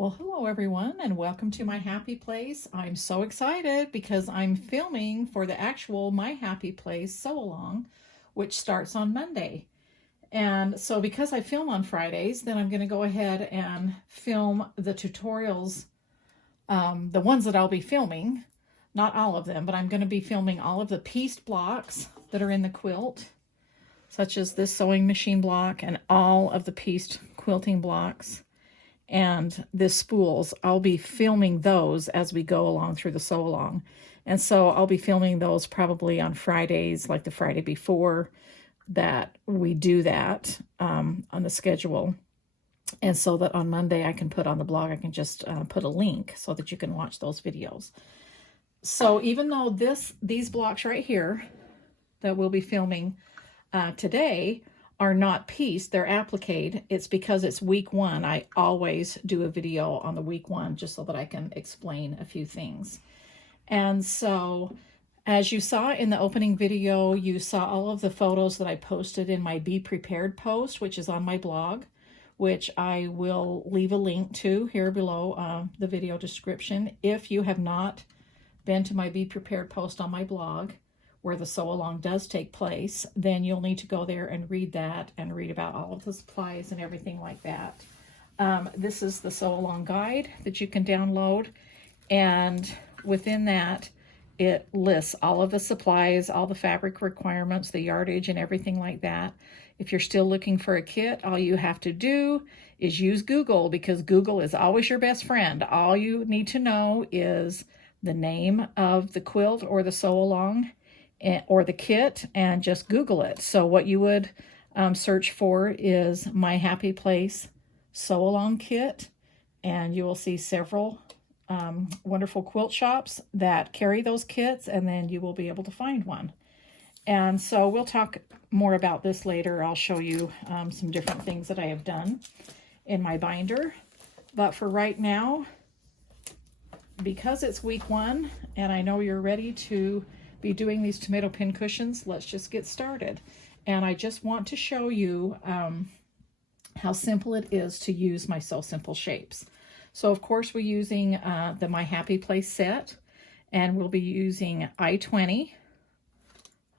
Well, hello everyone, and welcome to my happy place. I'm so excited because I'm filming for the actual My Happy Place sew-along, which starts on Monday. And so because I film on Fridays, then I'm going to go ahead and film the tutorials, the ones that I'll be filming. Not all of them, but I'm going to be filming all of the pieced blocks that are in the quilt, such as this sewing machine block and all of the pieced quilting blocks. And this spools, I'll be filming those as we go along through the sew along. And so I'll be filming those probably on Fridays, like the Friday before that we do that on the schedule. And so that on Monday I can put on the blog, I can just put a link so that you can watch those videos. So even though these blocks right here that we'll be filming today are not pieced, they're applique. It's because it's week one. I always do a video on the week one just so that I can explain a few things. And so as you saw in the opening video, you saw all of the photos that I posted in my Be Prepared post, which is on my blog, which I will leave a link to here below the video description. If you have not been to my Be Prepared post on my blog, where the sew-along does take place, then you'll need to go there and read that and read about all of the supplies and everything like that. This is the sew-along guide that you can download, and within that, it lists all of the supplies, all the fabric requirements, the yardage, and everything like that. If you're still looking for a kit, all you have to do is use Google, because Google is always your best friend. All you need to know is the name of the quilt or the sew-along or the kit, and just Google it. So what you would search for is My Happy Place sew-along kit, and you will see several wonderful quilt shops that carry those kits, and then you will be able to find one. And so we'll talk more about this later. I'll show you some different things that I have done in my binder. But for right now, because it's week one and I know you're ready to be doing these tomato pincushions, let's just get started. And I just want to show you how simple it is to use my Sew Simple shapes. So of course we're using the My Happy Place set, and we'll be using I-20.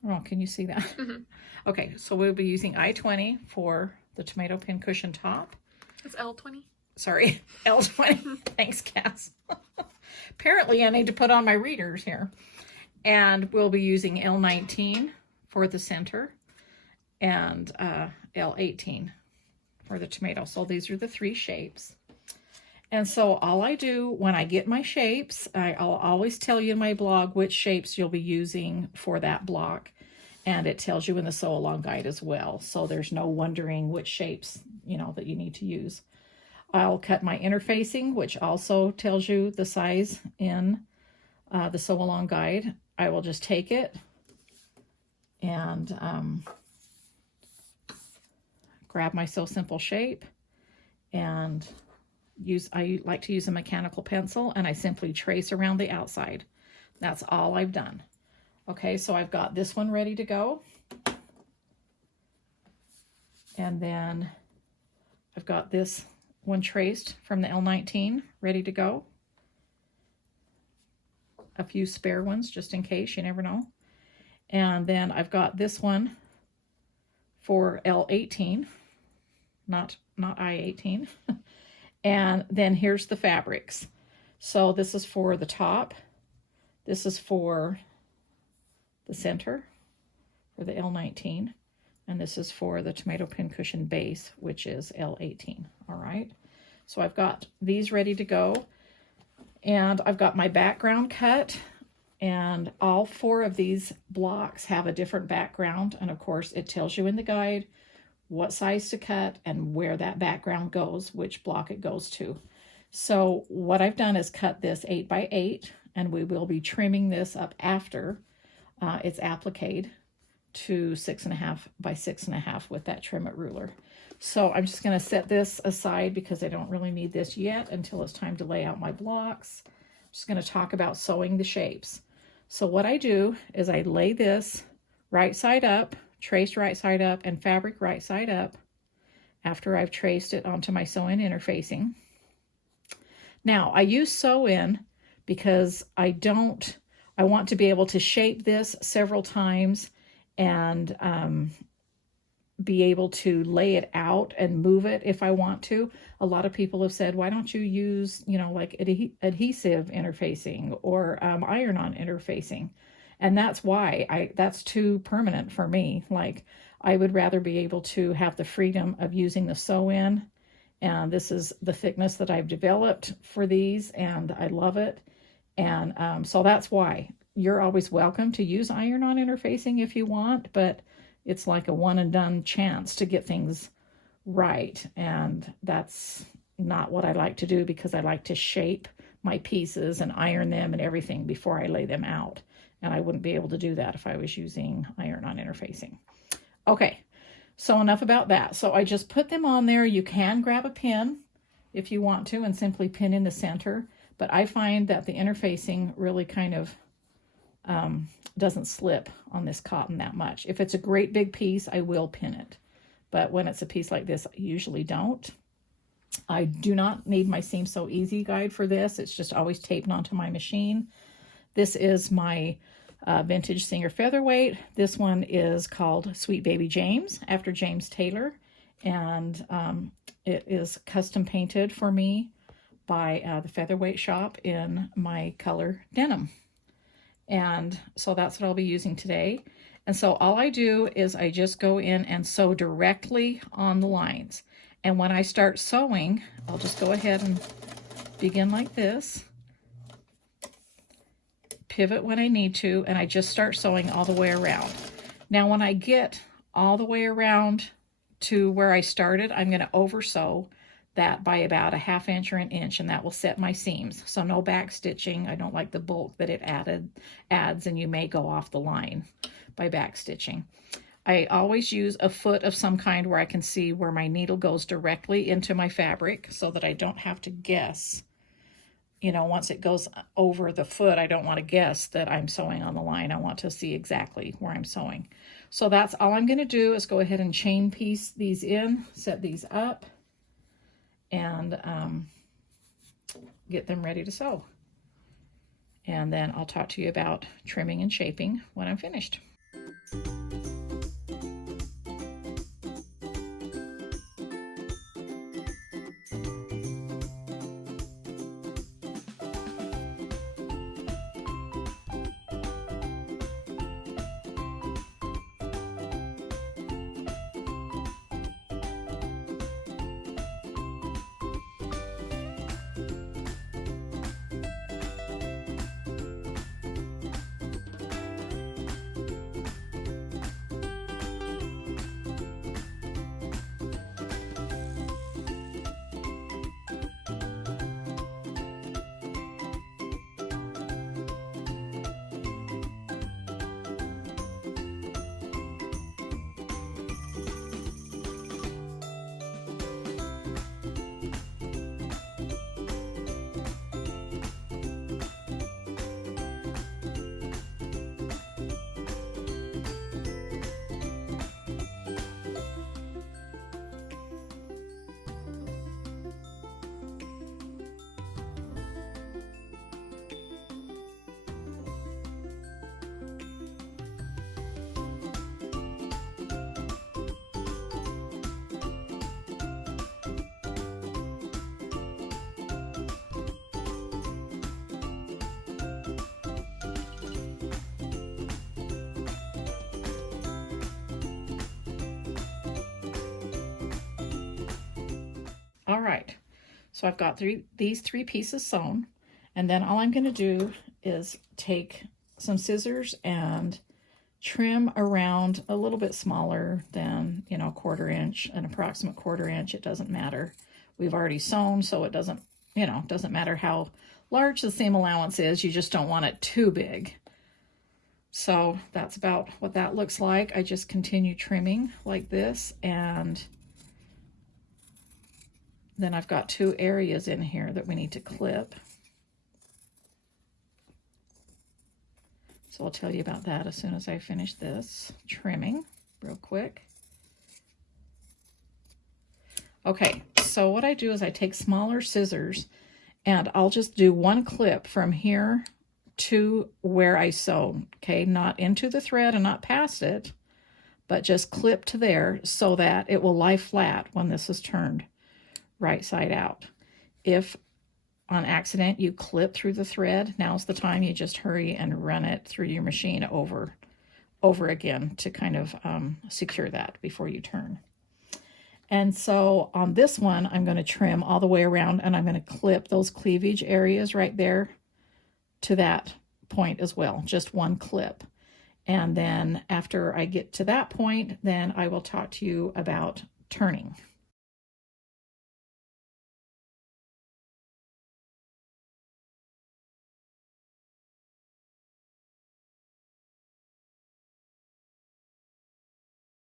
Oh, can you see that? Mm-hmm. Okay, so we'll be using I-20 for the tomato pincushion top. It's L20. Sorry, L20. Thanks, Cass. Apparently I need to put on my readers here. And we'll be using L19 for the center and L18 for the tomato. So these are the three shapes. And so all I do when I get my shapes, I'll always tell you in my blog which shapes you'll be using for that block. And it tells you in the sew along guide as well. So there's no wondering which shapes, that you need to use. I'll cut my interfacing, which also tells you the size in the sew along guide. I will just take it and grab my Sew Simple shape, and I like to use a mechanical pencil, and I simply trace around the outside. That's all I've done. Okay, so I've got this one ready to go. And then I've got this one traced from the L19 ready to go. A few spare ones just in case, you never know. And then I've got this one for L18, not I-18. And then here's the fabrics. So this is for the top, this is for the center for the L19, and this is for the tomato pincushion base, which is L18. All right, so I've got these ready to go. And I've got my background cut, and all four of these blocks have a different background. And of course it tells you in the guide what size to cut and where that background goes, which block it goes to. So what I've done is cut this 8x8, and we will be trimming this up after it's appliqued to 6.5 by 6.5 with that trim it ruler. So I'm just going to set this aside because I don't really need this yet until it's time to lay out my blocks. I'm just going to talk about sewing the shapes. So what I do is I lay this right side up, traced right side up, and fabric right side up after I've traced it onto my sewing interfacing. Now, I use sew-in because I want to be able to shape this several times and be able to lay it out and move it if I want to. A lot of people have said, why don't you use, like adhesive interfacing or iron-on interfacing? And that's why that's too permanent for me. Like, I would rather be able to have the freedom of using the sew-in. And this is the thickness that I've developed for these, and I love it. And so that's why. You're always welcome to use iron-on interfacing if you want, but it's like a one-and-done chance to get things right. And that's not what I like to do, because I like to shape my pieces and iron them and everything before I lay them out. And I wouldn't be able to do that if I was using iron-on interfacing. Okay, so enough about that. So I just put them on there. You can grab a pin if you want to and simply pin in the center. But I find that the interfacing really kind of doesn't slip on this cotton that much. If it's a great big piece, I will pin it. But when it's a piece like this, I usually don't. I do not need my Seam So Easy guide for this. It's just always taped onto my machine. This is my vintage Singer Featherweight. This one is called Sweet Baby James, after James Taylor. And it is custom painted for me by the Featherweight shop in my color denim. And so that's what I'll be using today. And so all I do is I just go in and sew directly on the lines. And when I start sewing, I'll just go ahead and begin like this. Pivot when I need to, and I just start sewing all the way around. Now when I get all the way around to where I started, I'm going to over sew that by about a ½ inch or an inch, and that will set my seams. So no back stitching. I don't like the bulk that it adds, and you may go off the line by back stitching. I always use a foot of some kind where I can see where my needle goes directly into my fabric, so that I don't have to guess. Once it goes over the foot, I don't want to guess that I'm sewing on the line. I want to see exactly where I'm sewing. So that's all I'm going to do, is go ahead and chain piece these in, set these up, and get them ready to sew. And then I'll talk to you about trimming and shaping when I'm finished. All right, so I've got these three pieces sewn, and then all I'm going to do is take some scissors and trim around a little bit smaller than, a 1/4 inch, an approximate 1/4 inch. It doesn't matter. We've already sewn, so it doesn't matter how large the seam allowance is. You just don't want it too big. So that's about what that looks like. I just continue trimming like this, and then I've got 2 areas in here that we need to clip. So I'll tell you about that as soon as I finish this trimming real quick. Okay, so what I do is I take smaller scissors And I'll just do one clip from here to where I sewed, okay? Not into the thread and not past it, but just clip to there so that it will lie flat when this is turned right side out. If on accident you clip through the thread, now's the time you just hurry and run it through your machine over again to kind of secure that before you turn. And so on this one, I'm going to trim all the way around, and I'm going to clip those cleavage areas right there to that point as well, just one clip. And then after I get to that point, then I will talk to you about turning.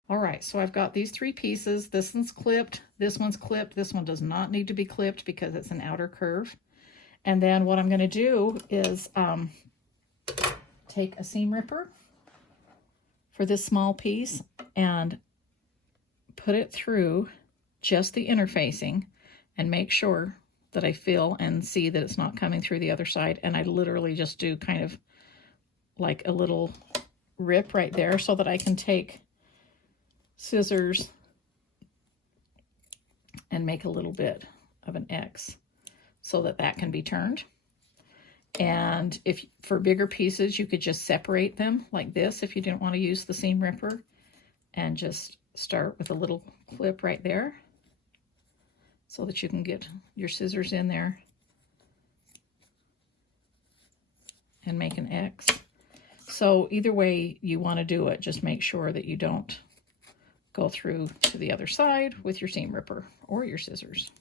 All right, so I've got these three pieces. This one's clipped, this one's clipped, this one does not need to be clipped because it's an outer curve. And then what I'm going to do is take a seam ripper for this small piece and put it through just the interfacing and make sure that I feel and see that it's not coming through the other side. And I literally just do kind of like a little rip right there so that I can take scissors and make a little bit of an X so that that can be turned. And if for bigger pieces, you could just separate them like this if you didn't want to use the seam ripper, and just start with a little clip right there so that you can get your scissors in there and make an X. So either way you want to do it, just make sure that you don't go through to the other side with your seam ripper or your scissors.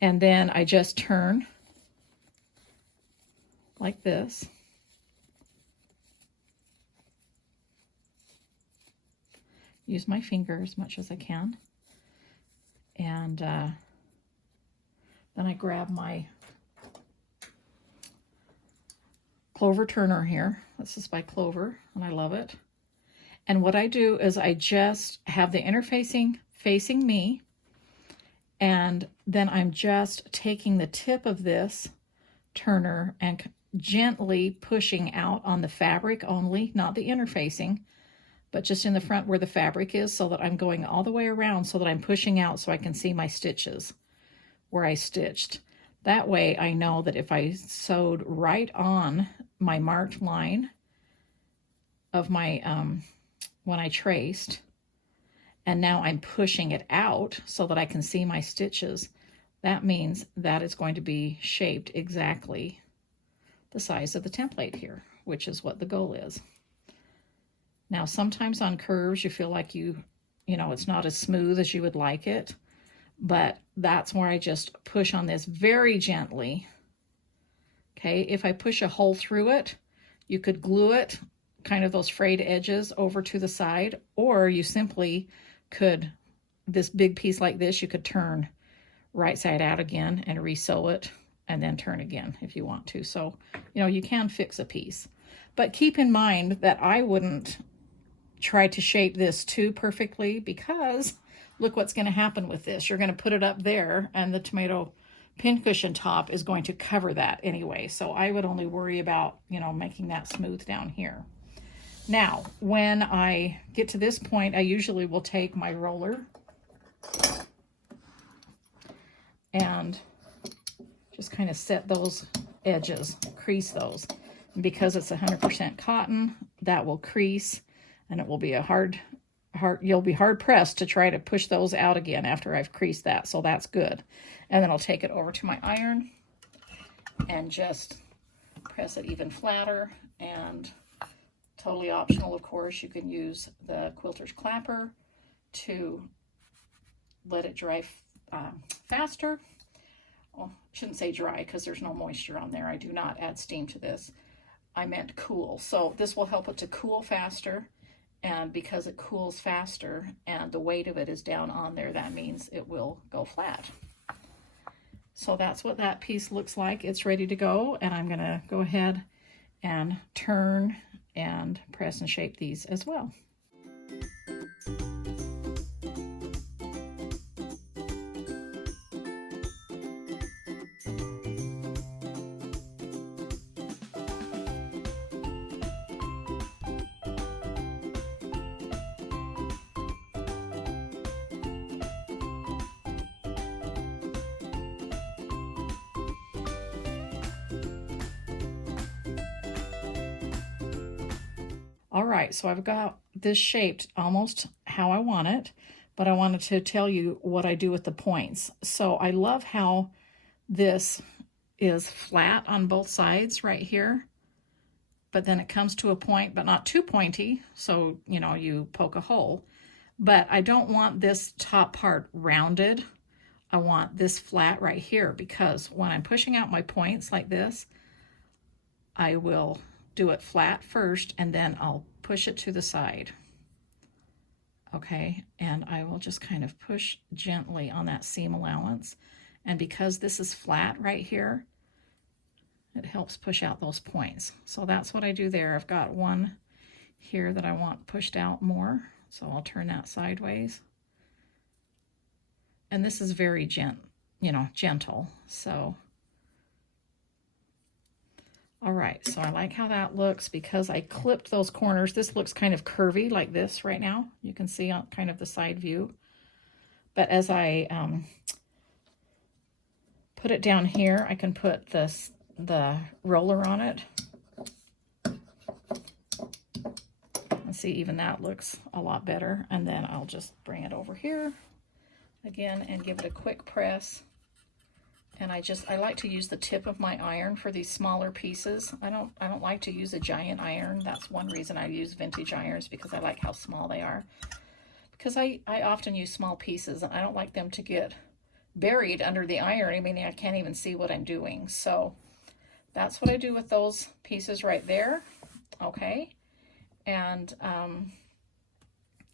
And then I just turn like this. Use my finger as much as I can. And then I grab my Clover turner here. This is by Clover, and I love it. And what I do is I just have the interfacing facing me, and then I'm just taking the tip of this turner and gently pushing out on the fabric only, not the interfacing, but just in the front where the fabric is, so that I'm going all the way around so that I'm pushing out so I can see my stitches where I stitched. That way I know that if I sewed right on my marked line of my when I traced, and now I'm pushing it out so that I can see my stitches, that means that it's going to be shaped exactly the size of the template here, which is what the goal is. Now, sometimes on curves, you feel like you know, it's not as smooth as you would like it, but that's where I just push on this very gently. Okay, if I push a hole through it, you could glue it, kind of those frayed edges, over to the side, or you simply could, this big piece like this, you could turn right side out again and re-sew it and then turn again if you want to. So, you know, you can fix a piece. But keep in mind that I wouldn't try to shape this too perfectly, because look what's going to happen with this. You're going to put it up there, and the tomato pincushion top is going to cover that anyway. So I would only worry about, you know, making that smooth down here. Now, when I get to this point, I usually will take my roller and just kind of set those edges, crease those. And because it's 100% cotton, that will crease, and it will be you'll be hard pressed to try to push those out again after I've creased that. So that's good. And then I'll take it over to my iron and just press it even flatter. And totally optional, of course, you can use the quilter's clapper to let it dry faster. Well, I shouldn't say dry because there's no moisture on there. I do not add steam to this. I meant cool. So this will help it to cool faster. And because it cools faster and the weight of it is down on there, that means it will go flat. So that's what that piece looks like. It's ready to go, and I'm going to go ahead and turn and press and shape these as well. All right, so I've got this shaped almost how I want it, but I wanted to tell you what I do with the points. So I love how this is flat on both sides right here, but then it comes to a point, but not too pointy, so, you know, you poke a hole. But I don't want this top part rounded. I want this flat right here, because when I'm pushing out my points like this, I will do it flat first and then I'll push it to the side. Okay, and I will just kind of push gently on that seam allowance. And because this is flat right here, it helps push out those points. So that's what I do there. I've got one here that I want pushed out more, so I'll turn that sideways. And this is very gentle. So, all right, so I like how that looks because I clipped those corners. This looks kind of curvy like this right now. You can see on kind of the side view. But as I put it down here, I can put the roller on it. And see, even that looks a lot better. And then I'll just bring it over here again and give it a quick press. And I like to use the tip of my iron for these smaller pieces. I don't like to use a giant iron. That's one reason I use vintage irons, because I like how small they are. Because I often use small pieces and I don't like them to get buried under the iron. I mean, I can't even see what I'm doing. So that's what I do with those pieces right there. Okay. And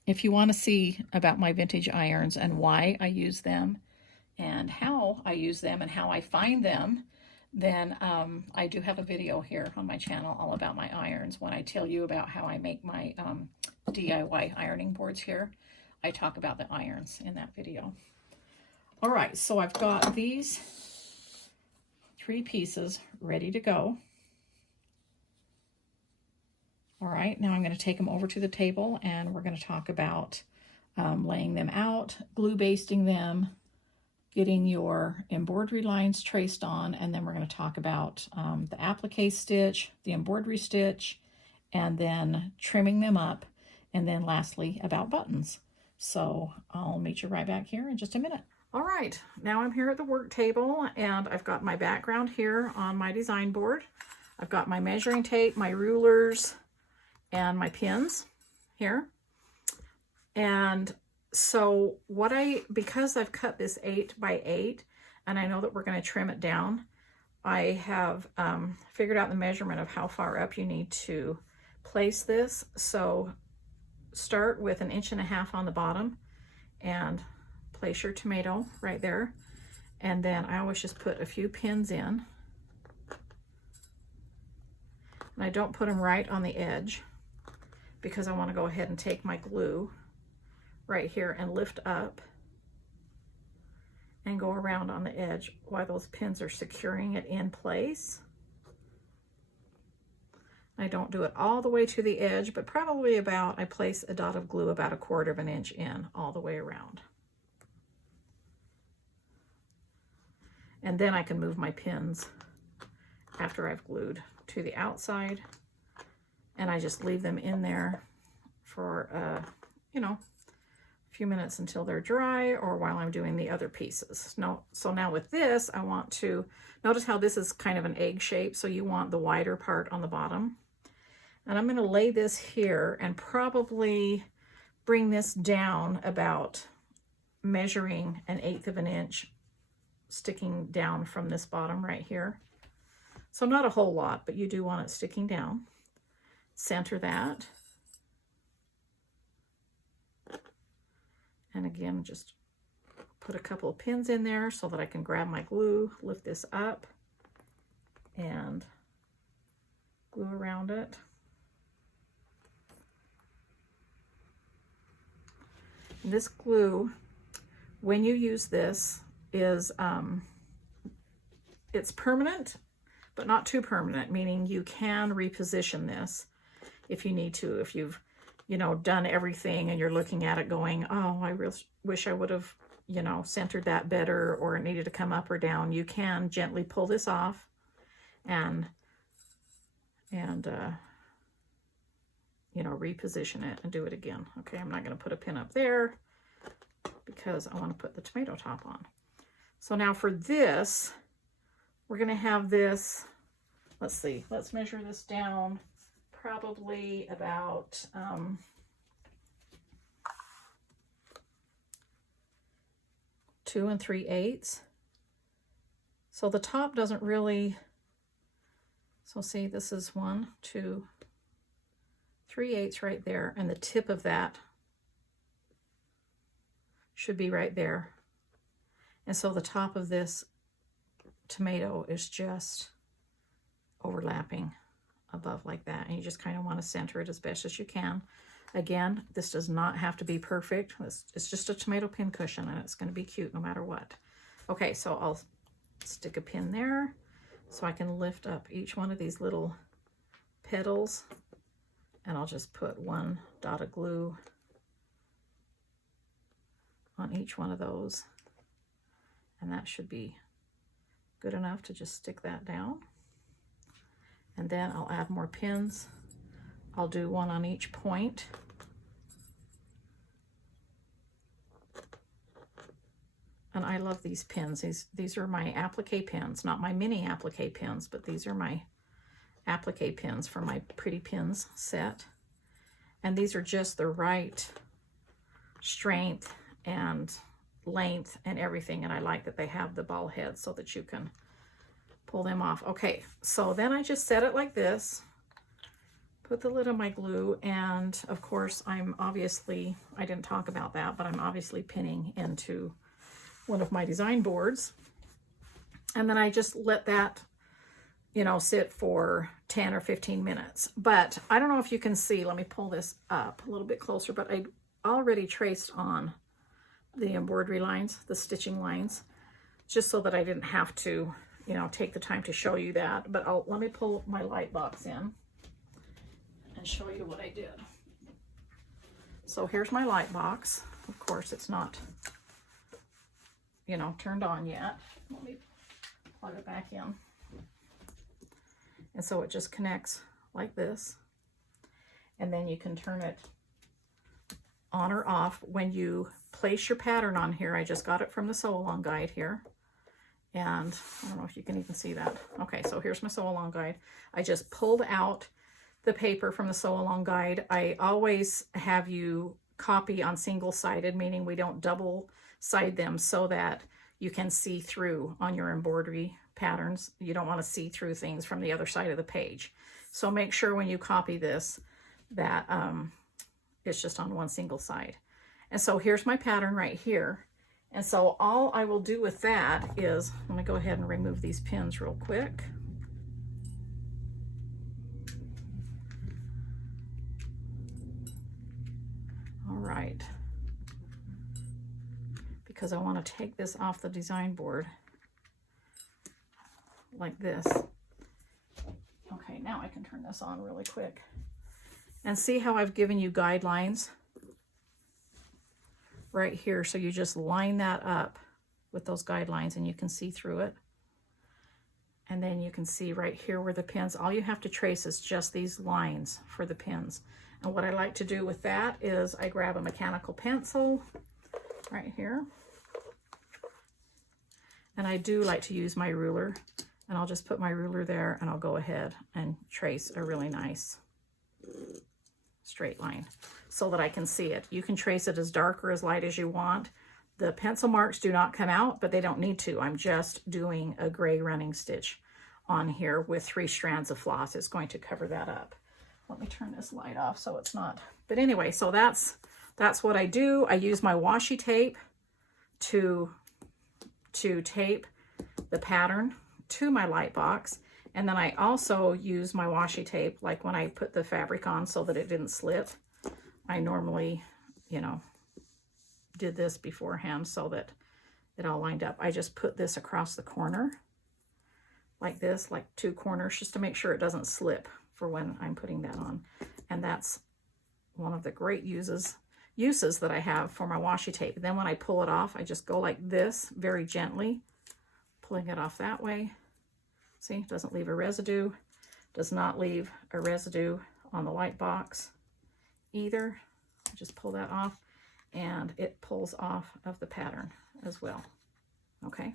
if you want to see about my vintage irons and why I use them and how I use them and how I find them, then I do have a video here on my channel all about my irons. When I tell you about how I make my DIY ironing boards here, I talk about the irons in that video. All right, so I've got these 3 pieces ready to go. All right, now I'm going to take them over to the table and we're going to talk about laying them out, glue basting them, getting your embroidery lines traced on, and then we're going to talk about the applique stitch, the embroidery stitch, and then trimming them up, and then lastly about buttons. So I'll meet you right back here in just a minute. All right, now I'm here at the work table and I've got my background here on my design board. I've got my measuring tape, my rulers, and my pins here. And so because I've cut this 8 by 8 and I know that we're going to trim it down, I have figured out the measurement of how far up you need to place this. So start with 1.5 inches on the bottom and place your tomato right there. And then I always just put a few pins in. And I don't put them right on the edge because I want to go ahead and take my glue right here and lift up and go around on the edge while those pins are securing it in place. I don't do it all the way to the edge, but probably I place a dot of glue about 1/4 inch in all the way around. And then I can move my pins after I've glued to the outside, and I just leave them in there for a few minutes until they're dry, or while I'm doing the other pieces. So now with this, I want to notice how this is kind of an egg shape, so you want the wider part on the bottom. And I'm going to lay this here and probably bring this down about measuring 1/8 inch sticking down from this bottom right here. So not a whole lot, but you do want it sticking down. Center that. And again, just put a couple of pins in there so that I can grab my glue, lift this up, and glue around it. And this glue, when you use this, is it's permanent, but not too permanent, meaning you can reposition this if you need to. If you've done everything and you're looking at it going, oh, I really wish I would have, centered that better, or it needed to come up or down, you can gently pull this off and you know, reposition it and do it again. Okay, I'm not going to put a pin up there because I want to put the tomato top on. So now for this, we're going to have this, let's see, let's measure this down probably about 2 3/8. So the top doesn't really, so see, this is 1, 2, 3/8 right there, and the tip of that should be right there. And so the top of this tomato is just overlapping above like that, and you just kind of want to center it as best as you can. Again, this does not have to be perfect. It's just a tomato pincushion, and it's going to be cute no matter what. Okay, so I'll stick a pin there so I can lift up each one of these little petals, and I'll just put 1 dot of glue on each one of those, and that should be good enough to just stick that down. And then I'll add more pins. I'll do 1 on each point. And I love these pins. These are my applique pins, not my mini applique pins, but these are my applique pins for my Pretty Pins set. And these are just the right strength and length and everything. And I like that they have the ball head so that you can pull them off. Okay, so then I just set it like this, put the lid on my glue, and of course I'm obviously, I didn't talk about that, but I'm obviously pinning into one of my design boards. And then I just let that, you know, sit for 10 or 15 minutes. But I don't know if you can see, let me pull this up a little bit closer, but I already traced on the embroidery lines, the stitching lines, just so that I didn't have to, you know, take the time to show you that. But let me pull my light box in and show you what I did. So here's my light box. Of course, it's not, you know, turned on yet. Let me plug it back in. And so it just connects like this. And then you can turn it on or off when you place your pattern on here. I just got it from the sew along guide here. And I don't know if you can even see that. Okay, so here's my sew along guide. I just pulled out the paper from the sew along guide. I always have you copy on single-sided, meaning we don't double side them, so that you can see through on your embroidery patterns. You don't want to see through things from the other side of the page. So make sure when you copy this that it's just on one single side. And so here's my pattern right here. And so all I will do with that is, let me go ahead and remove these pins real quick. All right. Because I want to take this off the design board like this. Okay, now I can turn this on really quick. And see how I've given you guidelines right here. So you just line that up with those guidelines and you can see through it. And then you can see right here where the pins, all you have to trace is just these lines for the pins. And what I like to do with that is I grab a mechanical pencil right here. And I do like to use my ruler, and I'll just put my ruler there and I'll go ahead and trace a really nice straight line so that I can see it. You can trace it as dark or as light as you want. The pencil marks do not come out, but they don't need to. I'm just doing a gray running stitch on here with 3 strands of floss. It's going to cover that up. Let me turn this light off so it's not. But anyway, so that's what I do. I use my washi tape to tape the pattern to my light box. And then I also use my washi tape, like when I put the fabric on so that it didn't slip. I normally, you know, did this beforehand so that it all lined up. I just put this across the corner like this, like 2 corners, just to make sure it doesn't slip for when I'm putting that on. And that's one of the great uses that I have for my washi tape. And then when I pull it off, I just go like this, very gently, pulling it off that way. See, doesn't leave a residue, does not leave a residue on the light box. either. Just pull that off, and it pulls off of the pattern as well. Okay,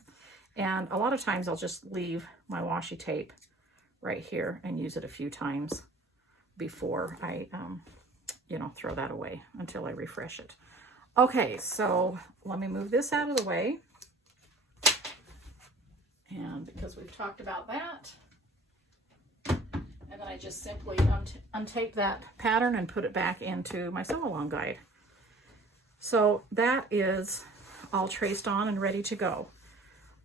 and a lot of times I'll just leave my washi tape right here and use it a few times before I, you know, throw that away until I refresh it. Okay, so let me move this out of the way. And because we've talked about that, and then I just simply untape that pattern and put it back into my sew along guide. So that is all traced on and ready to go.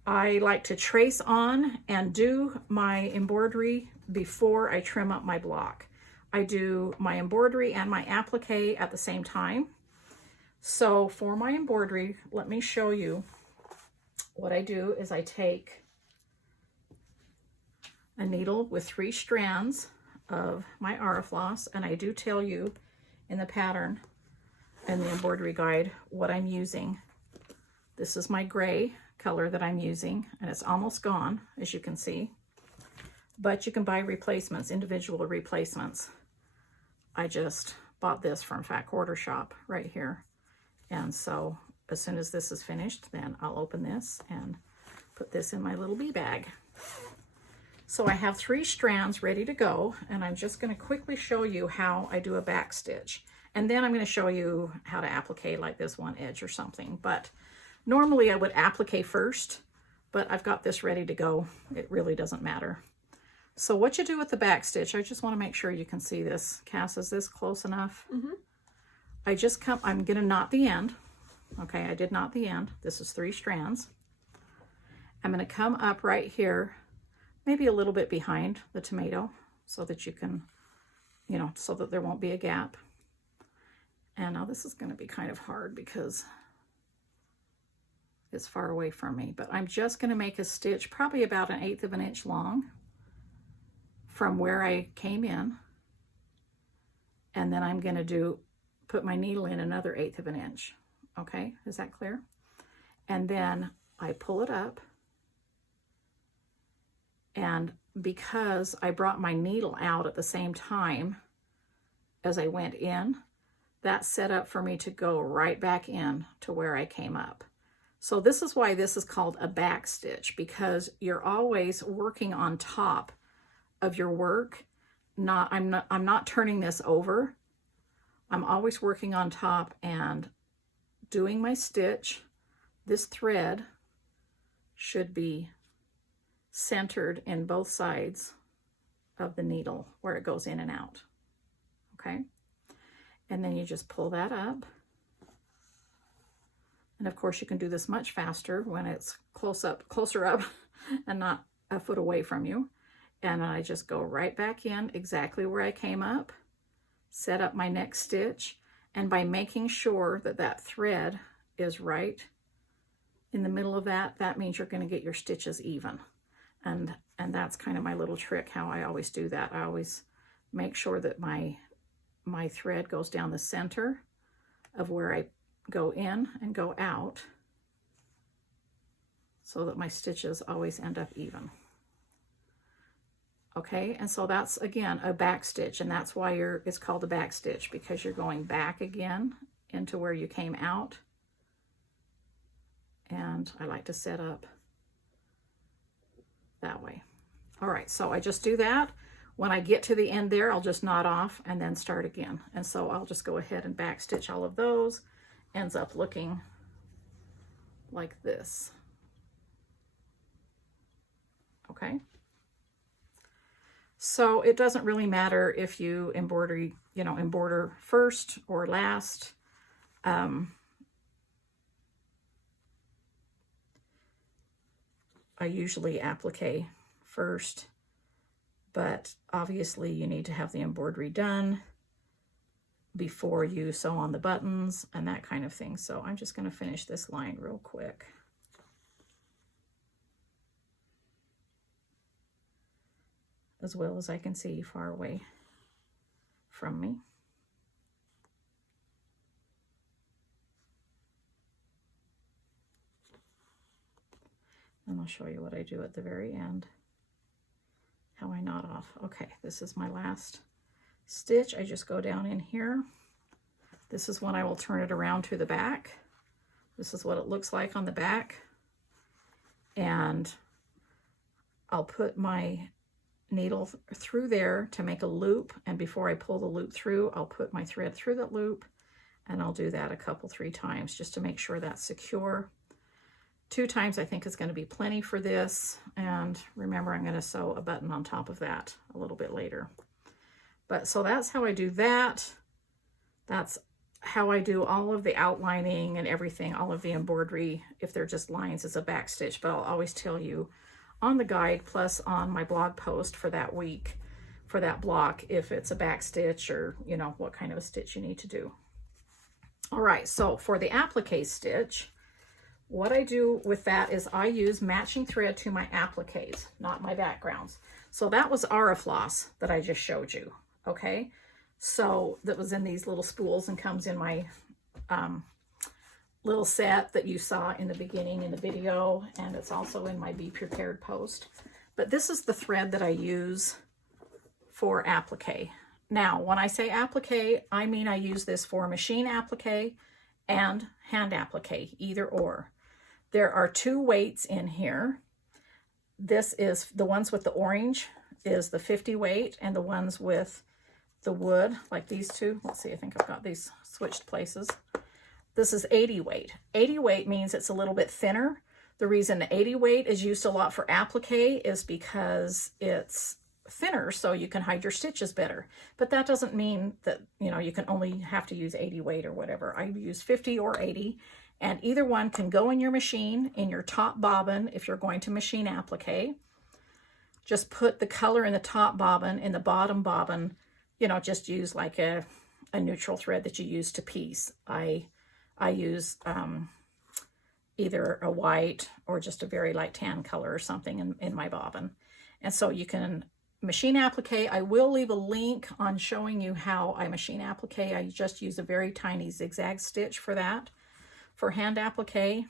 I like to trace on and do my embroidery before I trim up my block. I do my embroidery and my applique at the same time. So for my embroidery, let me show you what I do is I take a needle with 3 strands of my Arafloss, and I do tell you in the pattern and the embroidery guide what I'm using. This is my gray color that I'm using, and it's almost gone, as you can see, but you can buy replacements, individual replacements. I just bought this from Fat Quarter Shop right here, and so as soon as this is finished, then I'll open this and put this in my little bee bag. So I have 3 strands ready to go, and I'm just going to quickly show you how I do a back stitch. And then I'm going to show you how to applique like this one edge or something. But normally I would applique first, but I've got this ready to go. It really doesn't matter. So what you do with the back stitch, I just want to make sure you can see this. Cass, is this close enough? Mm-hmm. I'm going to knot the end. Okay, I did knot the end. This is 3 strands. I'm going to come up right here, maybe a little bit behind the tomato so that you can, you know, so that there won't be a gap. And now this is going to be kind of hard because it's far away from me, but I'm just going to make a stitch probably about 1/8 of an inch long from where I came in. And then I'm going to put my needle in another 1/8 of an inch. Okay, is that clear? And then I pull it up. And because I brought my needle out at the same time as I went in, that's set up for me to go right back in to where I came up. So this is why this is called a back stitch, because you're always working on top of your work. I'm not turning this over. I'm always working on top and doing my stitch. This thread should be centered in both sides of the needle where it goes in and out. Okay, and then you just pull that up, and of course you can do this much faster when it's closer up and not a foot away from you. And I just go right back in exactly where I came up, set up my next stitch, and by making sure that that thread is right in the middle of that, that means you're going to get your stitches even. And that's kind of my little trick, how I always do that. I always make sure that my thread goes down the center of where I go in and go out so that my stitches always end up even. Okay, and so that's, again, a back stitch, and that's why it's called a back stitch, because you're going back again into where you came out. And I like to set up that way. All right, so I just do that. When I get to the end there, I'll just knot off and then start again. And so I'll just go ahead and back stitch all of those. Ends up looking like this. Okay. So it doesn't really matter if you embroider first or last. I usually applique first, but obviously you need to have the embroidery done before you sew on the buttons and that kind of thing. So I'm just going to finish this line real quick. As well as I can see far away from me. And I'll show you what I do at the very end, how I knot off. Okay, this is my last stitch. I just go down in here This is when I will turn it around to the back. This is what it looks like on the back. And I'll put my needle through there to make a loop. And before I pull the loop through, I'll put my thread through that loop. And I'll do that a couple, 3 times just to make sure that's secure. 2 times I think is going to be plenty for this. And remember, I'm going to sew a button on top of that a little bit later. But so that's how I do that. That's how I do all of the outlining and everything, all of the embroidery, if they're just lines as a back stitch. But I'll always tell you on the guide, plus on my blog post for that week, for that block, if it's a back stitch or, you know, what kind of a stitch you need to do. All right, so for the applique stitch, what I do with that is I use matching thread to my appliques, not my backgrounds. So that was Aurifloss that I just showed you, okay? So that was in these little spools and comes in my little set that you saw in the beginning in the video, and it's also in my Be Prepared post. But this is the thread that I use for applique. Now, when I say applique, I mean I use this for machine applique and hand applique, either or. There are 2 weights in here. This is the ones with the orange is the 50 weight, and the ones with the wood, like these 2. Let's see, I think I've got these switched places. This is 80 weight. 80 weight means it's a little bit thinner. The reason 80 weight is used a lot for applique is because it's thinner, so you can hide your stitches better. But that doesn't mean that, you know, you can only have to use 80 weight or whatever. I use 50 or 80, and either one can go in your machine, in your top bobbin, if you're going to machine applique. Just put the color in the top bobbin, in the bottom bobbin, you know, just use like a neutral thread that you use to piece. I use either a white or just a very light tan color or something in my bobbin. And so you can machine applique. I will leave a link on showing you how I machine applique. I just use a very tiny zigzag stitch for that. For hand applique,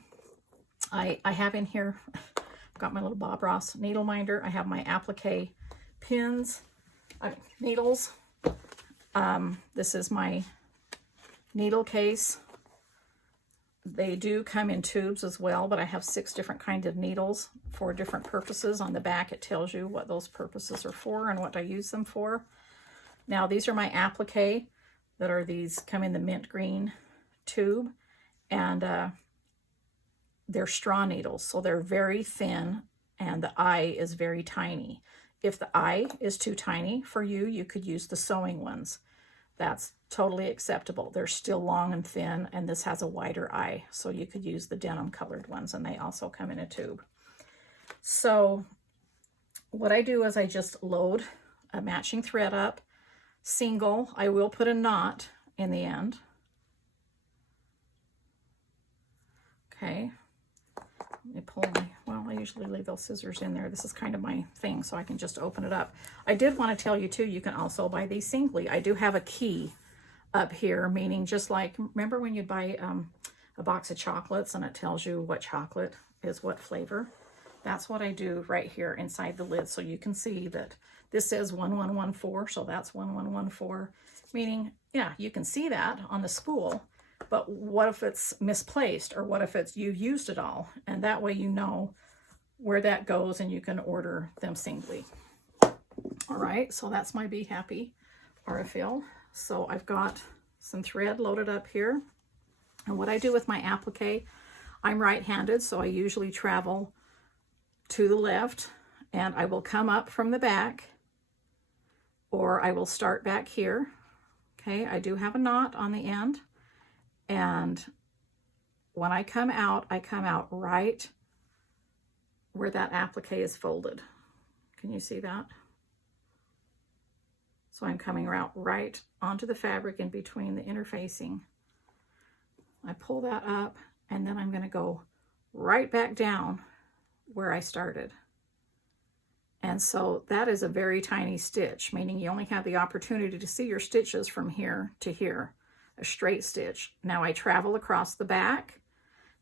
I have in here, I've got my little Bob Ross needle minder. I have my applique pins, needles. This is my needle case. They do come in tubes as well, but I have 6 different kinds of needles for different purposes. On the back, it tells you what those purposes are for and what I use them for. Now, these are my applique that are these, come in the mint green tube, and they're straw needles, so they're very thin, and the eye is very tiny. If the eye is too tiny for you, you could use the sewing ones. That's totally acceptable. They're still long and thin, and this has a wider eye, so you could use the denim colored ones, and they also come in a tube. So what I do is I just load a matching thread up, single. I will put a knot in the end. Okay. Let me pull my, well, I usually leave those scissors in there. This is kind of my thing, so I can just open it up. I did want to tell you too, you can also buy these singly. I do have a key up here, meaning just like, remember when you buy a box of chocolates and it tells you what chocolate is what flavor? That's what I do right here inside the lid, so you can see that this says 1114, so that's 1114, meaning, yeah, you can see that on the spool. But what if it's misplaced, or what if it's you've used it all? And that way you know where that goes and you can order them singly. All right, so that's my Be Happy Aurifil. So I've got some thread loaded up here. And what I do with my applique, I'm right-handed, so I usually travel to the left, and I will come up from the back, or I will start back here. Okay, I do have a knot on the end. And when I come out right where that applique is folded. Can you see that? So I'm coming out right onto the fabric in between the interfacing. I pull that up, and then I'm going to go right back down where I started. And so that is a very tiny stitch, meaning you only have the opportunity to see your stitches from here to here. A straight stitch. Now I travel across the back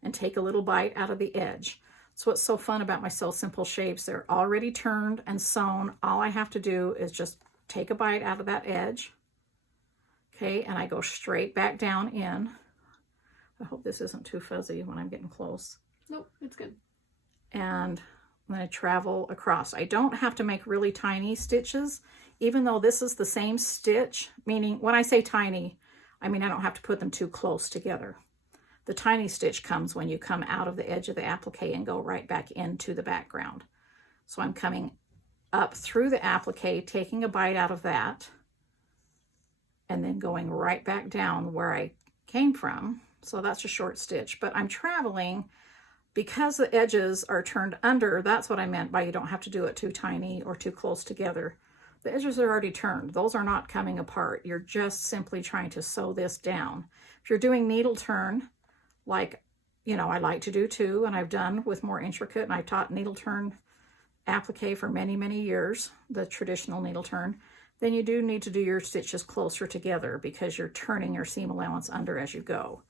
and take a little bite out of the edge. So what's so fun about my Sew Simple shapes, they're already turned and sewn. All I have to do is just take a bite out of that edge. Okay, and I go straight back down in. I hope this isn't too fuzzy when I'm getting close. Nope, it's good. And I'm going to travel across. I don't have to make really tiny stitches, even though this is the same stitch, meaning when I say tiny, I mean I don't have to put them too close together. The tiny stitch comes when you come out of the edge of the applique and go right back into the background. So I'm coming up through the applique, taking a bite out of that, and then going right back down where I came from. So that's a short stitch, but I'm traveling because the edges are turned under. That's what I meant by you don't have to do it too tiny or too close together. The edges are already turned. Those are not coming apart. You're just simply trying to sew this down. If you're doing needle turn, like, you know, I like to do too, and I've done with more intricate, and I've taught needle turn applique for many, many years, the traditional needle turn, then you do need to do your stitches closer together because you're turning your seam allowance under as you go.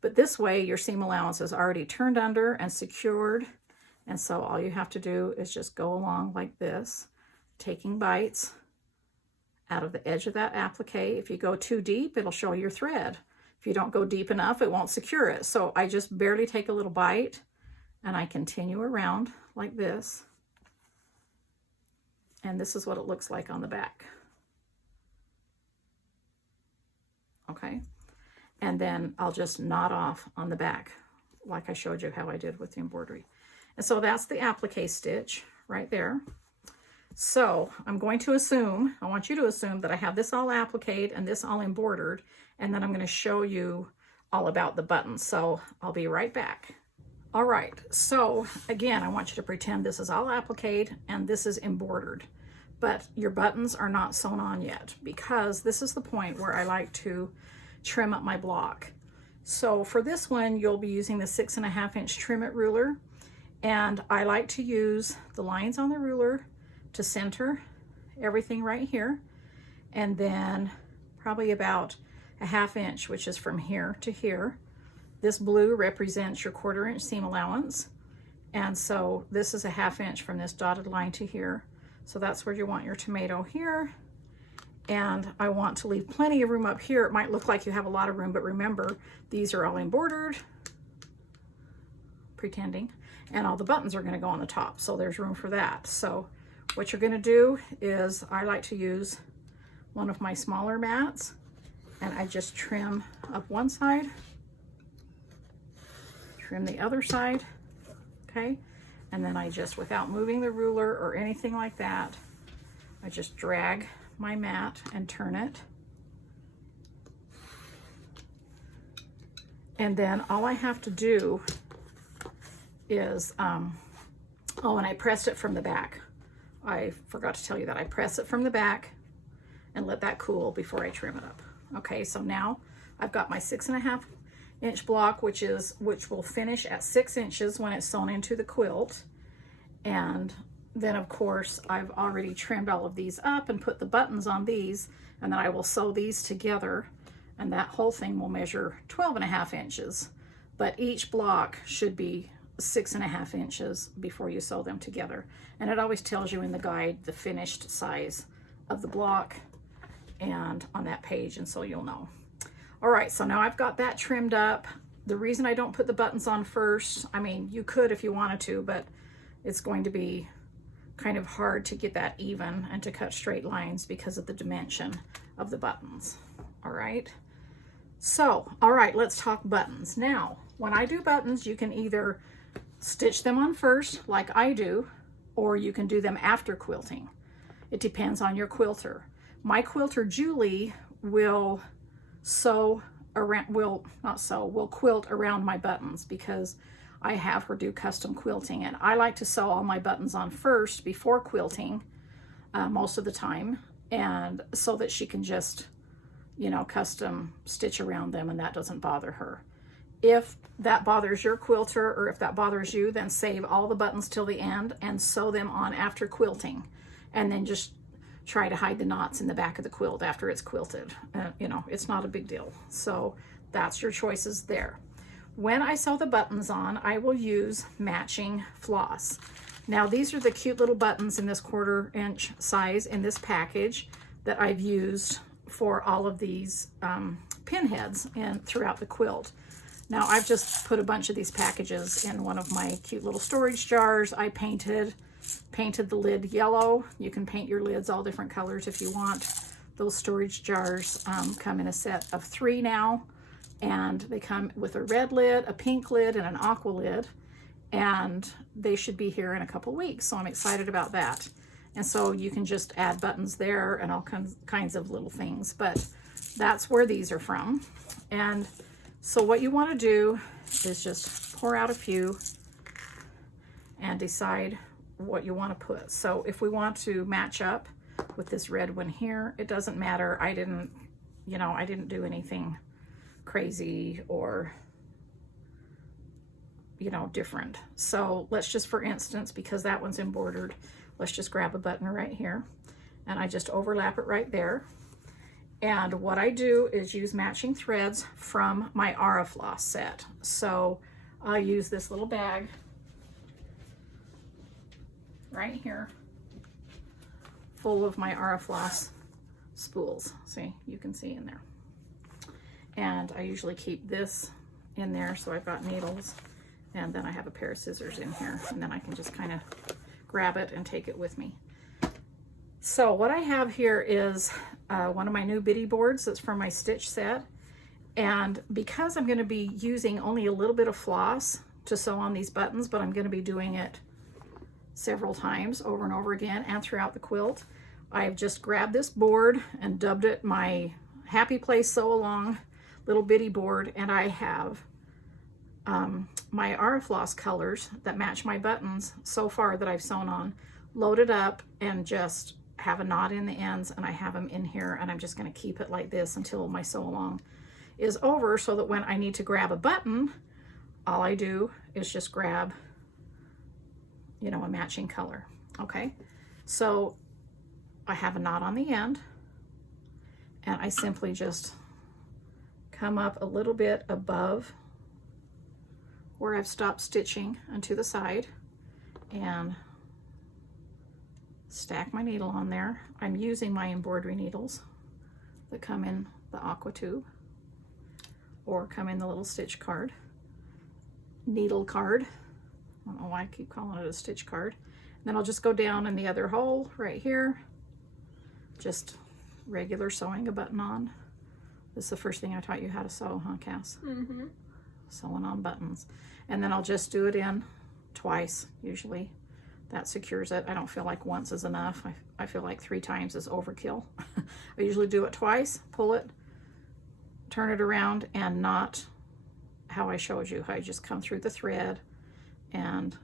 But this way, your seam allowance is already turned under and secured, and so all you have to do is just go along like this, taking bites out of the edge of that applique. If you go too deep, it'll show your thread. If you don't go deep enough, it won't secure it. So I just barely take a little bite, and I continue around like this. And this is what it looks like on the back. Okay, and then I'll just knot off on the back like I showed you how I did with the embroidery. And so that's the applique stitch right there. So I'm going to assume, I want you to assume that I have this all appliqued and this all embroidered, and then I'm going to show you all about the buttons. So I'll be right back. All right, so again, I want you to pretend this is all appliqued and this is embroidered, but your buttons are not sewn on yet because this is the point where I like to trim up my block. So for this one, you'll be using the 6.5 inch trim it ruler, and I like to use the lines on the ruler to center everything right here, and then probably about a 1/2 inch, which is from here to here. This blue represents your 1/4 inch seam allowance, and so this is a 1/2 inch from this dotted line to here. So that's where you want your tomato here, and I want to leave plenty of room up here. It might look like you have a lot of room, but remember, these are all embroidered, pretending, and all the buttons are going to go on the top, so there's room for that. So what you're going to do is, I like to use one of my smaller mats, and I just trim up one side, trim the other side, okay? And then I just, without moving the ruler or anything like that, I just drag my mat and turn it. And then all I have to do is, oh, and I pressed it from the back. I forgot to tell you that. I press it from the back and let that cool before I trim it up. Okay, so now I've got my 6.5 inch block, which will finish at 6 inches when it's sewn into the quilt. And then of course I've already trimmed all of these up and put the buttons on these, and then I will sew these together, and that whole thing will measure 12.5 inches, but each block should be 6.5 inches before you sew them together. And it always tells you in the guide the finished size of the block and on that page, and so you'll know. All right, so now I've got that trimmed up. The reason I don't put the buttons on first, I mean, you could if you wanted to, but it's going to be kind of hard to get that even and to cut straight lines because of the dimension of the buttons. All right, so, all right, let's talk buttons. Now, when I do buttons, you can either stitch them on first, like I do, or you can do them after quilting. It depends on your quilter. My quilter, Julie, will quilt around my buttons because I have her do custom quilting, and I like to sew all my buttons on first before quilting most of the time, and so that she can just, you know, custom stitch around them, and that doesn't bother her. If that bothers your quilter, or if that bothers you, then save all the buttons till the end and sew them on after quilting, and then just try to hide the knots in the back of the quilt after it's quilted. You know, it's not a big deal. So that's your choices there. When I sew the buttons on, I will use matching floss. Now these are the cute little buttons in this 1/4 inch size in this package that I've used for all of these pin heads and throughout the quilt. Now I've just put a bunch of these packages in one of my cute little storage jars. I painted the lid yellow. You can paint your lids all different colors if you want. Those storage jars come in a set of 3 now, and they come with a red lid, a pink lid, and an aqua lid, and they should be here in a couple weeks, so I'm excited about that. And so you can just add buttons there and all kinds of little things, but that's where these are from. And so what you want to do is just pour out a few and decide what you want to put. So if we want to match up with this red one here, it doesn't matter. I didn't do anything crazy or, different. So let's just, for instance, because that one's embroidered, let's just grab a button right here, and I just overlap it right there. And what I do is use matching threads from my Aurifloss set. So I'll use this little bag right here full of my Aurifloss spools. See, you can see in there. And I usually keep this in there, so I've got needles, and then I have a pair of scissors in here, and then I can just kind of grab it and take it with me. So what I have here is one of my new bitty boards that's from my stitch set, and because I'm going to be using only a little bit of floss to sew on these buttons, but I'm going to be doing it several times over and over again and throughout the quilt, I've just grabbed this board and dubbed it my Happy Place Sew Along little bitty board, and I have my Aurifloss colors that match my buttons so far that I've sewn on loaded up, and just have a knot in the ends, and I have them in here, and I'm just going to keep it like this until my sew along is over, so that when I need to grab a button, all I do is just grab a matching color. Okay, so I have a knot on the end, and I simply just come up a little bit above where I've stopped stitching and to the side, and stack my needle on there. I'm using my embroidery needles that come in the aqua tube or come in the little stitch card, needle card. I don't know why I keep calling it a stitch card. And then I'll just go down in the other hole right here, just regular sewing a button on. This is the first thing I taught you how to sew, huh, Cass? Mm-hmm. Sewing on buttons. And then I'll just do it in twice, usually. That secures it. I don't feel like once is enough. I feel like 3 times is overkill. I usually do it twice, pull it, turn it around, and not how I showed you. I just come through the thread and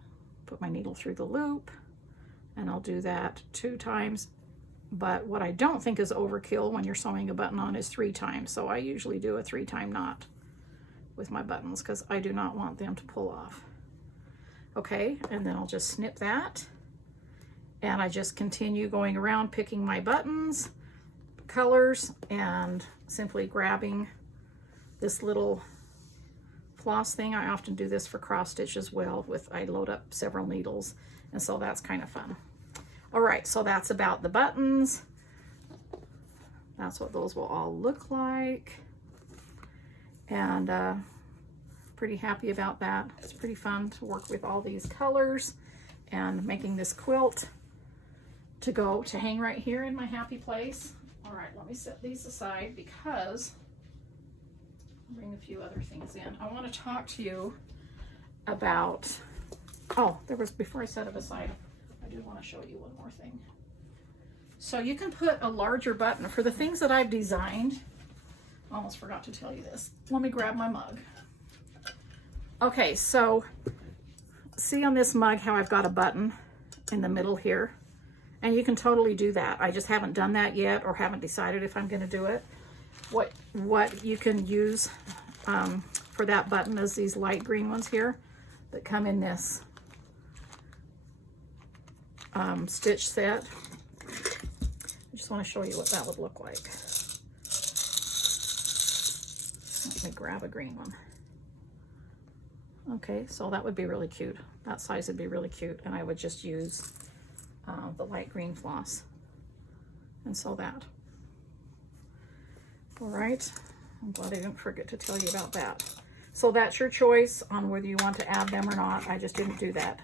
put my needle through the loop, and I'll do that 2 times. But what I don't think is overkill when you're sewing a button on is 3 times. So I usually do a 3-time knot with my buttons because I do not want them to pull off. Okay, and then I'll just snip that, and I just continue going around picking my buttons, colors, and simply grabbing this little floss thing. I often do this for cross stitch as well. I load up several needles, and so that's kind of fun. All right, so that's about the buttons. That's what those will all look like, and pretty happy about that. It's pretty fun to work with all these colors and making this quilt to hang right here in my happy place. All right, let me set these aside because I'll bring a few other things in. I want to talk to you about, before I set it aside, I do want to show you one more thing. So you can put a larger button for the things that I've designed. Almost forgot to tell you this. Let me grab my mug. Okay, so see on this mug how I've got a button in the middle here? And you can totally do that. I just haven't done that yet, or haven't decided if I'm going to do it. What you can use for that button is these light green ones here that come in this stitch set. I just want to show you what that would look like. Let me grab a green one. Okay, so that would be really cute. That size would be really cute, and I would just use the light green floss and sew that. All right, I'm glad I didn't forget to tell you about that. So that's your choice on whether you want to add them or not. I just didn't do that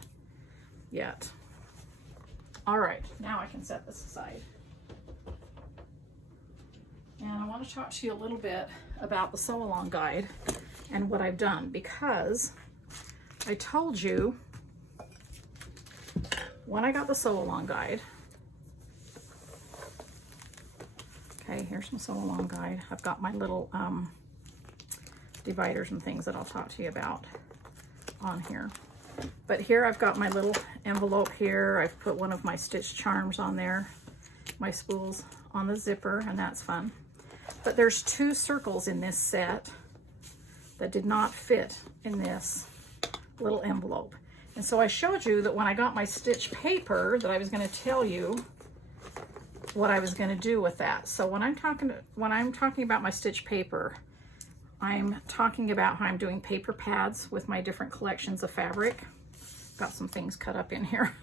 yet. All right, now I can set this aside. And I want to talk to you a little bit about the sew along guide and what I've done, because I told you when I got the sew along guide, okay, here's my sew along guide. I've got my little dividers and things that I'll talk to you about on here. But here I've got my little envelope here. I've put one of my stitch charms on there, my spools on the zipper, and that's fun. But there's 2 circles in this set that did not fit in this little envelope. And so I showed you that when I got my stitch paper that I was going to tell you what I was going to do with that. So when I'm talking about my stitch paper, I'm talking about how I'm doing paper pads with my different collections of fabric. Got some things cut up in here.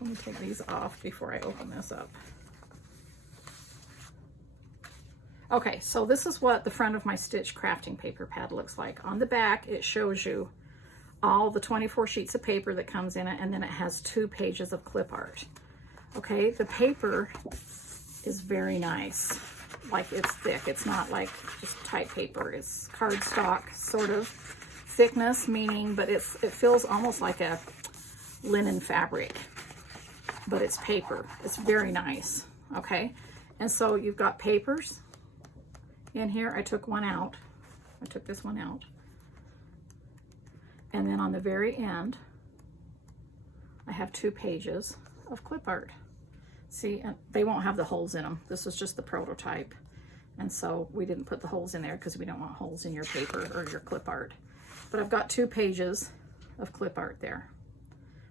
Let me take these off before I open this up. Okay, so this is what the front of my stitch crafting paper pad looks like. On the back, it shows you all the 24 sheets of paper that comes in it, and then it has 2 pages of clip art. Okay, the paper is very nice. Like, it's thick. It's not like just type paper. It's cardstock sort of thickness, meaning, but it feels almost like a linen fabric, but it's paper. It's very nice. Okay, and so you've got papers in here. I took one out. I took this one out. And then on the very end, I have 2 pages of clip art. See, they won't have the holes in them. This is just the prototype. And so we didn't put the holes in there because we don't want holes in your paper or your clip art. But I've got 2 pages of clip art there.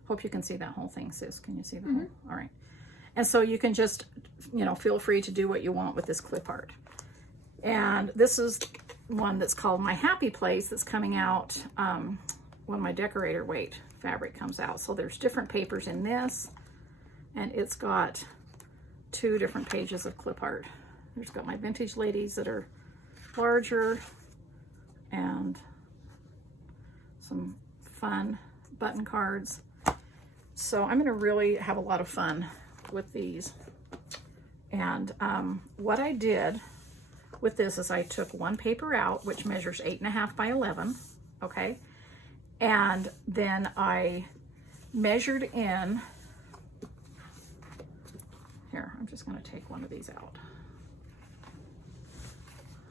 Hope you can see that whole thing, sis. Can you see the whole? All right. And so you can just, you know, feel free to do what you want with this clip art. And this is one that's called My Happy Place that's coming out when my decorator weight fabric comes out. So there's different papers in this, and it's got 2 different pages of clip art. There's got my vintage ladies that are larger, and some fun button cards. So I'm going to really have a lot of fun with these. And what I did with this is I took one paper out, which measures 8.5 by 11, okay? And then I measured in, here, I'm just going to take one of these out.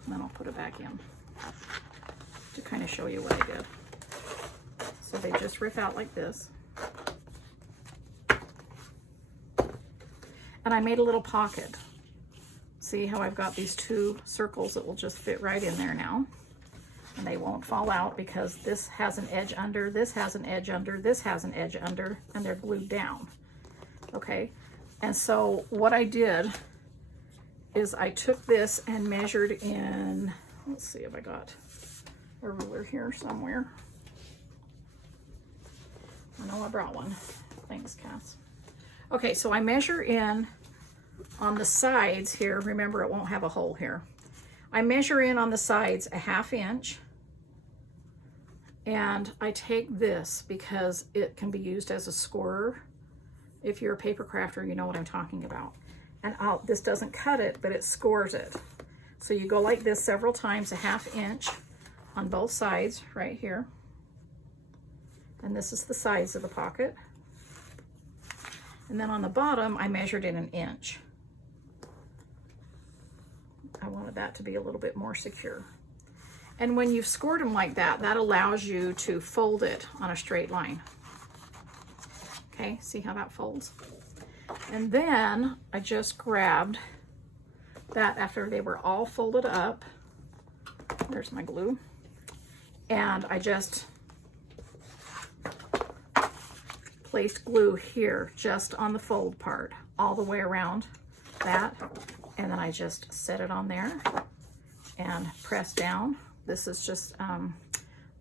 And then I'll put it back in to kind of show you what I did. So they just rip out like this. And I made a little pocket. See how I've got these 2 circles that will just fit right in there now. And they won't fall out because this has an edge under, this has an edge under, this has an edge under, and they're glued down. Okay, and so what I did is I took this and measured in, let's see if I got a ruler here somewhere. I know I brought one. Thanks, Cass. Okay, so I measure in on the sides here. Remember, it won't have a hole here. I measure in on the sides a 1/2 inch, and I take this because it can be used as a scorer. If you're a paper crafter, you know what I'm talking about. And this doesn't cut it, but it scores it. So you go like this several times, a 1/2 inch on both sides right here. And this is the size of the pocket. And then on the bottom, I measured in 1 inch. I wanted that to be a little bit more secure. And when you've scored them like that, that allows you to fold it on a straight line. Okay, see how that folds? And then I just grabbed that after they were all folded up. There's my glue. And I just placed glue here just on the fold part all the way around that, and then I just set it on there and press down. This is just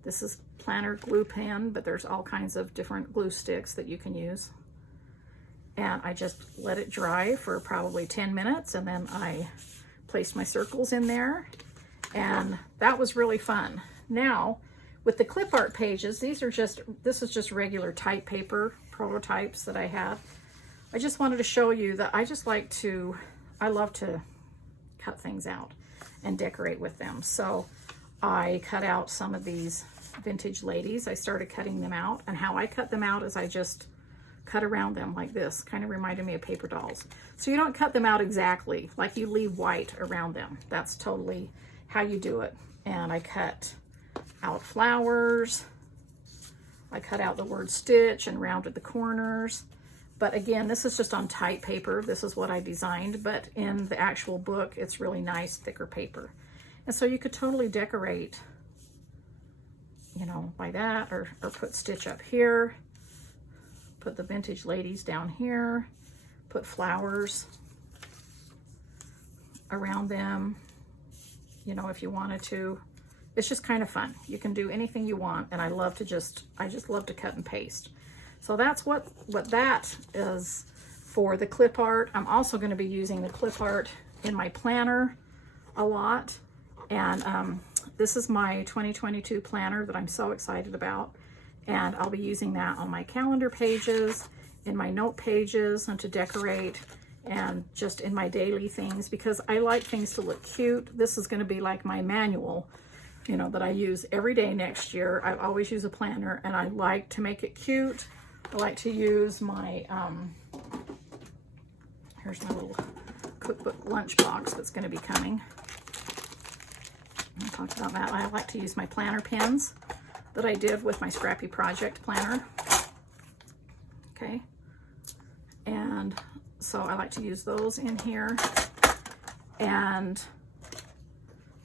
this is planner glue pen, but there's all kinds of different glue sticks that you can use. And I just let it dry for probably 10 minutes, and then I Placed my circles in there, and that was really fun. Now, with the clip art pages, this is just regular type paper prototypes that I had. I just wanted to show you that I love to cut things out and decorate with them. So I cut out some of these vintage ladies. I started cutting them out, and how I cut them out is I just cut around them like this. Kind of reminded me of paper dolls. So you don't cut them out exactly, like you leave white around them. That's totally how you do it. And I cut out flowers. I cut out the word stitch and rounded the corners. But again, this is just on type paper. This is what I designed, but in the actual book, it's really nice, thicker paper. And so you could totally decorate, you know, by that, or put stitch up here, put the vintage ladies down here, put flowers around them, you know, if you wanted to. It's just kind of fun. You can do anything you want, and I just love to cut and paste. So that's what that is for the clip art. I'm also going to be using the clip art in my planner a lot. And this is my 2022 planner that I'm so excited about. And I'll be using that on my calendar pages, in my note pages, and to decorate, and just in my daily things, because I like things to look cute. This is going to be like my manual, you know, that I use every day next year. I always use a planner, and I like to make it cute. I like to use my, here's my little cookbook lunch box that's going to be coming. I'll talk about that. I like to use my planner pins that I did with my Scrappy Project planner. Okay. And so I like to use those in here. And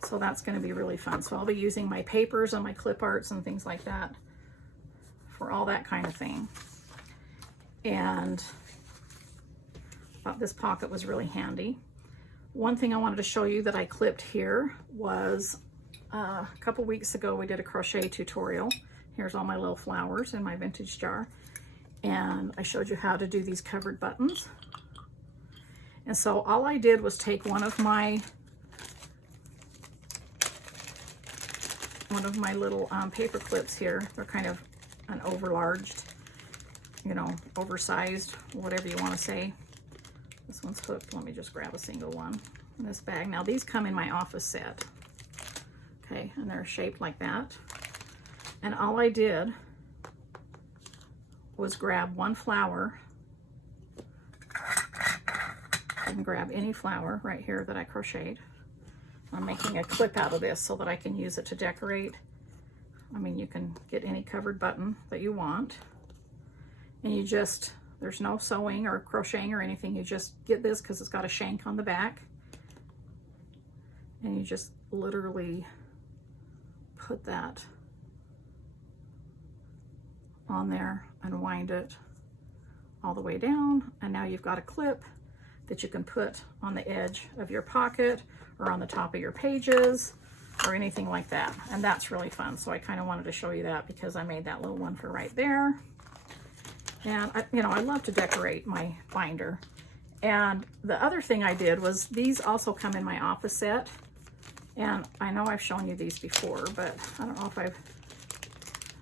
so that's going to be really fun. So I'll be using my papers and my clip arts and things like that for all that kind of thing. And I thought this pocket was really handy. One thing I wanted to show you that I clipped here was a couple weeks ago we did a crochet tutorial. Here's all my little flowers in my vintage jar. And I showed you how to do these covered buttons. And so all I did was take one of my little paper clips here. They're kind of an overlarged, you know, oversized, whatever you want to say. This one's hooked. Let me just grab a single one in this bag. Now these come in my office set. Okay, and they're shaped like that. And all I did was grab one flower. I can grab any flower right here that I crocheted. I'm making a clip out of this so that I can use it to decorate. I mean, you can get any covered button that you want. And you just, there's no sewing or crocheting or anything. You just get this because it's got a shank on the back. And you just literally put that on there and wind it all the way down. And now you've got a clip that you can put on the edge of your pocket or on the top of your pages or anything like that. And that's really fun. So I kind of wanted to show you that because I made that little one for right there. And I love to decorate my binder. And the other thing I did was these also come in my office set. And I know I've shown you these before, but I don't know if I've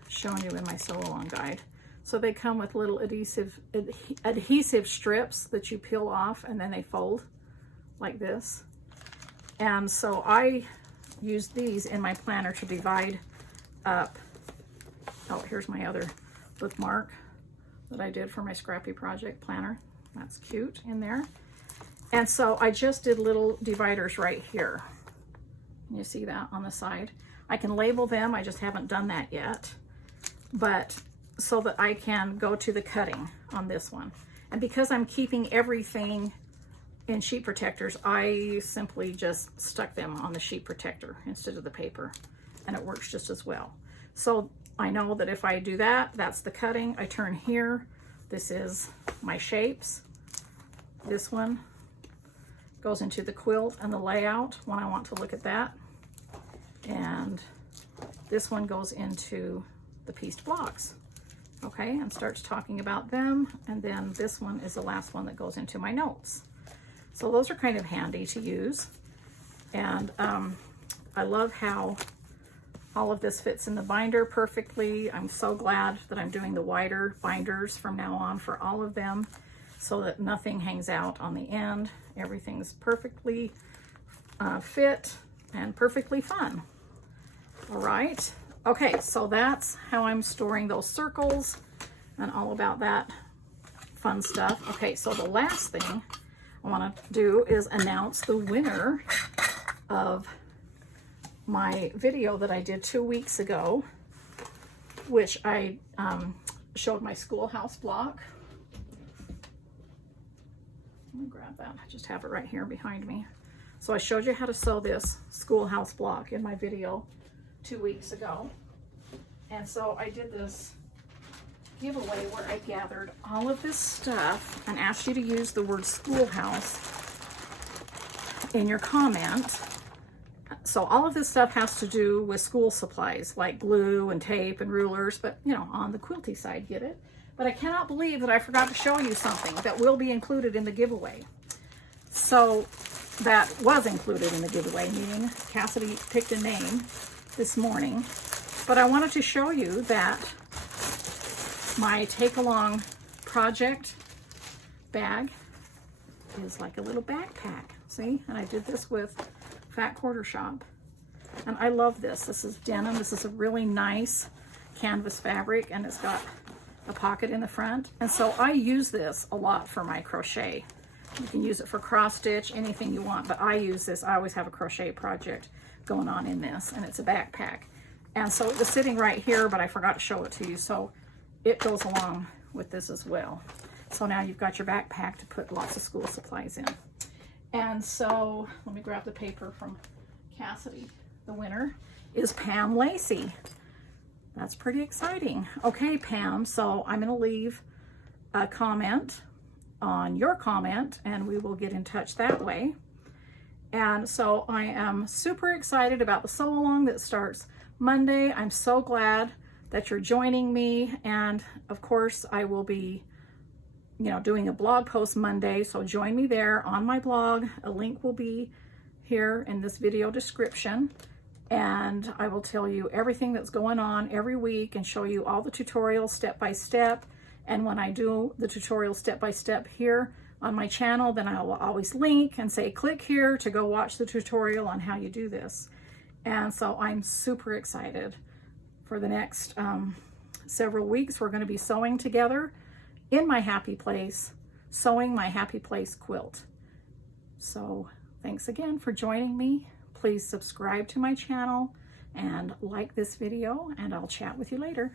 shown you in my sew along guide. So they come with little adhesive strips that you peel off and then they fold like this. And so I used these in my planner to divide up. Oh, here's my other bookmark that I did for my Scrappy Project planner. That's cute in there. And so I just did little dividers right here. You see that on the side? I can label them, I just haven't done that yet. But so that I can go to the cutting on this one. And because I'm keeping everything in sheet protectors, I simply just stuck them on the sheet protector instead of the paper. And it works just as well. So I know that if I do that, that's the cutting. I turn here. This is my shapes. This one goes into the quilt and the layout when I want to look at that. And this one goes into the pieced blocks. Okay, and starts talking about them. And then this one is the last one that goes into my notes. So those are kind of handy to use. And I love how all of this fits in the binder perfectly. I'm so glad that I'm doing the wider binders from now on for all of them so that nothing hangs out on the end. Everything's perfectly fit and perfectly fun. All right. Okay, so that's how I'm storing those circles and all about that fun stuff. Okay, so the last thing I want to do is announce the winner of my video that I did 2 weeks ago, which I showed my schoolhouse block. Let me grab that. I just have it right here behind me. So I showed you how to sew this schoolhouse block in my video 2 weeks ago. And so I did this giveaway where I gathered all of this stuff and asked you to use the word schoolhouse in your comment. So all of this stuff has to do with school supplies like glue and tape and rulers, but you know, on the quilty side, get it? But I cannot believe that I forgot to show you something that will be included in the giveaway. So that was included in the giveaway, meaning Cassidy picked a name this morning. But I wanted to show you that my take-along project bag is like a little backpack. See? And I did this with Fat Quarter Shop. And I love this. This is denim. This is a really nice canvas fabric, and it's got a pocket in the front. And so I use this a lot for my crochet. You can use it for cross stitch, anything you want, but I use this. I always have a crochet project going on in this, and it's a backpack. And so it was sitting right here, but I forgot to show it to you. So it goes along with this as well. So now you've got your backpack to put lots of school supplies in. And so let me grab the paper from Cassidy. The winner is Pam Lacey. That's pretty exciting. Okay, Pam, so I'm going to leave a comment on your comment and we will get in touch that way. And so I am super excited about the sew along that starts Monday. I'm so glad that you're joining me, and of course I will be doing a blog post Monday, so join me there on my blog. A link will be here in this video description, and I will tell you everything that's going on every week and show you all the tutorials step by step. And when I do the tutorial step by step here on my channel, then I will always link and say click here to go watch the tutorial on how you do this. And so I'm super excited for the next several weeks. We're going to be sewing together in my happy place, sewing my happy place quilt. So thanks again for joining me. Please subscribe to my channel and like this video, and I'll chat with you later.